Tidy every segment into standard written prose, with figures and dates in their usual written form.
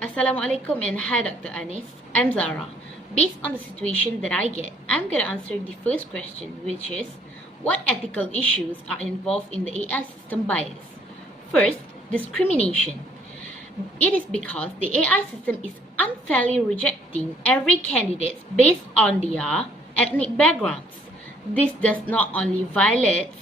Assalamualaikum and hi Dr. Anis. I'm Zara. Based on the situation that I get, I'm going to answer the first question, which is what ethical issues are involved in the AI system bias? First, discrimination. It is because the AI system is unfairly rejecting every candidate based on their ethnic backgrounds. This does not only violate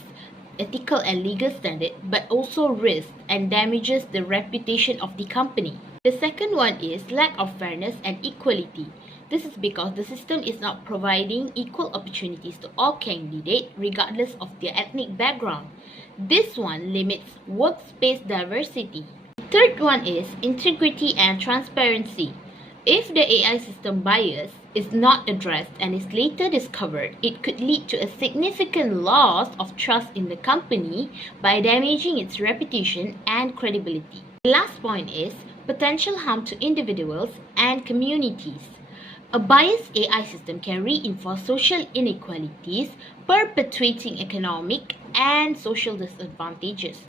ethical and legal standards but also risks and damages the reputation of the company. The second one is lack of fairness and equality. This is because the system is not providing equal opportunities to all candidates regardless of their ethnic background. This one limits workspace diversity. Third one is integrity and transparency. If the AI system bias is not addressed and is later discovered, it could lead to a significant loss of trust in the company by damaging its reputation and credibility. The last point is potential harm to individuals and communities. A biased AI system can reinforce social inequalities, perpetuating economic and social disadvantages.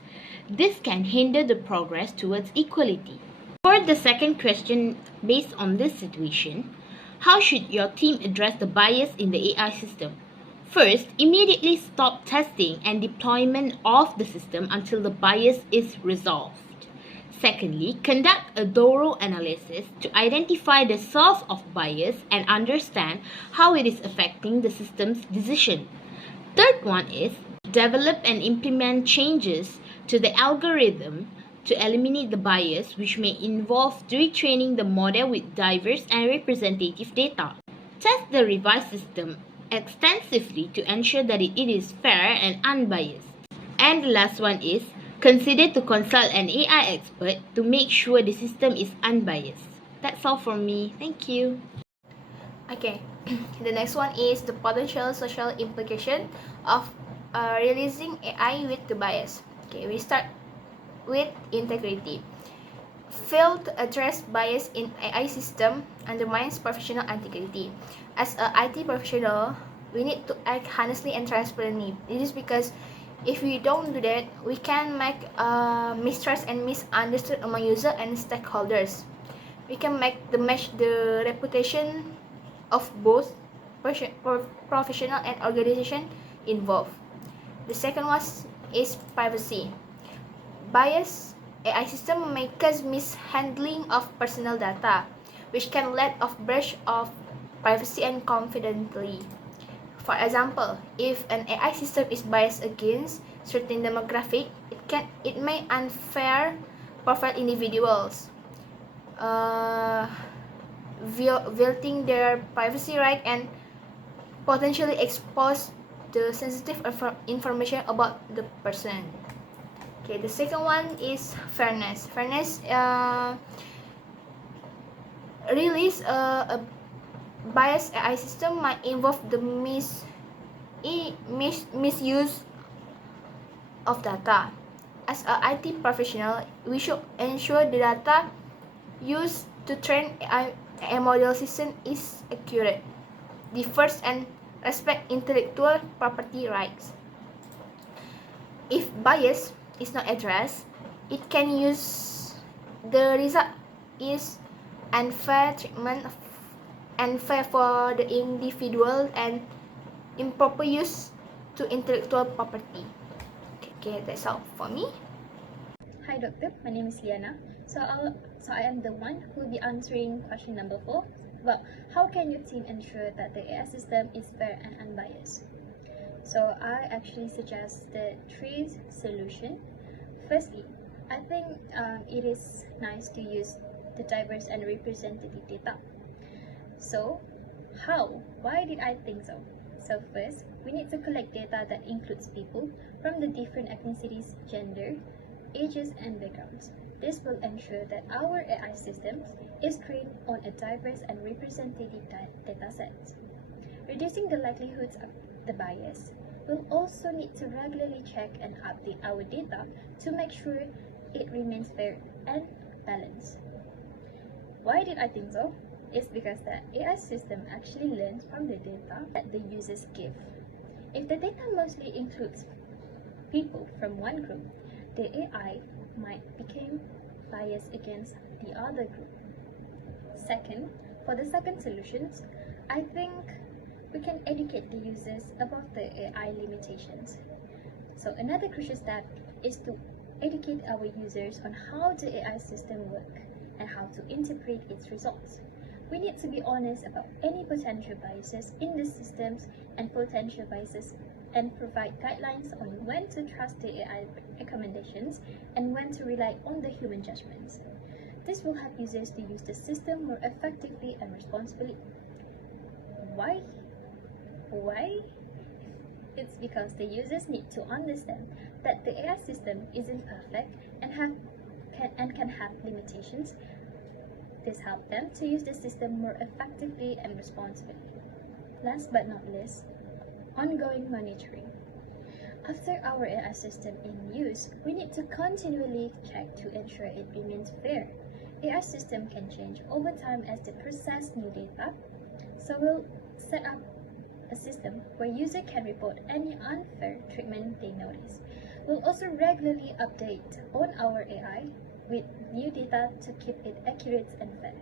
This can hinder the progress towards equality. For the second question, based on this situation, how should your team address the bias in the AI system? First, immediately stop testing and deployment of the system until the bias is resolved. Secondly, conduct a thorough analysis to identify the source of bias and understand how it is affecting the system's decision. Third one is develop and implement changes to the algorithm to eliminate the bias, which may involve retraining the model with diverse and representative data. Test the revised system extensively to ensure that it is fair and unbiased. And the last one is consider to consult an AI expert to make sure the system is unbiased. That's all from me. Thank you. Okay, the next one is the potential social implication of releasing AI with the bias. Okay, we start with integrity. Fail to address bias in AI system undermines professional integrity. As a IT professional, we need to act honestly and transparently. This is because if we don't do that, we can make mistrust and misunderstood among user and stakeholders. We can make the reputation of both professional and organization involved. The second one is privacy. Bias AI system may cause mishandling of personal data, which can lead of breach of privacy and confidentiality. For example, if an AI system is biased against certain demographic, it may unfair profile individuals, violating their privacy right and potentially expose the sensitive information about the person. Okay, the second one is fairness. Fairness release a biased AI system might involve the misuse of data. As a IT professional, we should ensure the data used to train AI model system is accurate, diverse, and respect intellectual property rights. If bias is not addressed, it can use the result is unfair treatment, unfair for the individual, and improper use to intellectual property. Okay, that's all for me. Hi doctor, my name is Liana. So I am the one who will be answering question number 4. Well, how can your team ensure that the AI system is fair and unbiased? So I actually suggested 3 solutions. Firstly, I think it is nice to use the diverse and representative data. So how? Why did I think so? So first, we need to collect data that includes people from the different ethnicities, gender, ages, and backgrounds. This will ensure that our AI system is trained on a diverse and representative dataset. Reducing the likelihoods of the bias, we'll also need to regularly check and update our data to make sure it remains fair and balanced. Why did I think so? It's because the AI system actually learns from the data that the users give. If the data mostly includes people from one group, the AI might become biased against the other group. Second, for the second solutions, I think we can educate the users about the AI limitations. So another crucial step is to educate our users on how the AI system works and how to interpret its results. We need to be honest about any potential biases in the systems and potential biases and provide guidelines on when to trust the AI recommendations and when to rely on the human judgments. This will help users to use the system more effectively and responsibly. Why? It's because the users need to understand that the AI system isn't perfect and can have limitations. This helps them to use the system more effectively and responsibly. Last but not least, ongoing monitoring. After our AI system in use, we need to continually check to ensure it remains fair. AI system can change over time as they process new data, so we'll set up a system where user can report any unfair treatment they notice. We'll also regularly update on our AI with new data to keep it accurate and fair.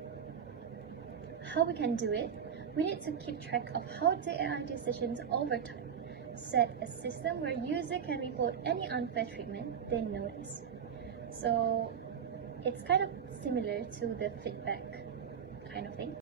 How we can do it? We need to keep track of how the AI decisions over time. Set a system where user can report any unfair treatment they notice. So it's kind of similar to the feedback kind of thing.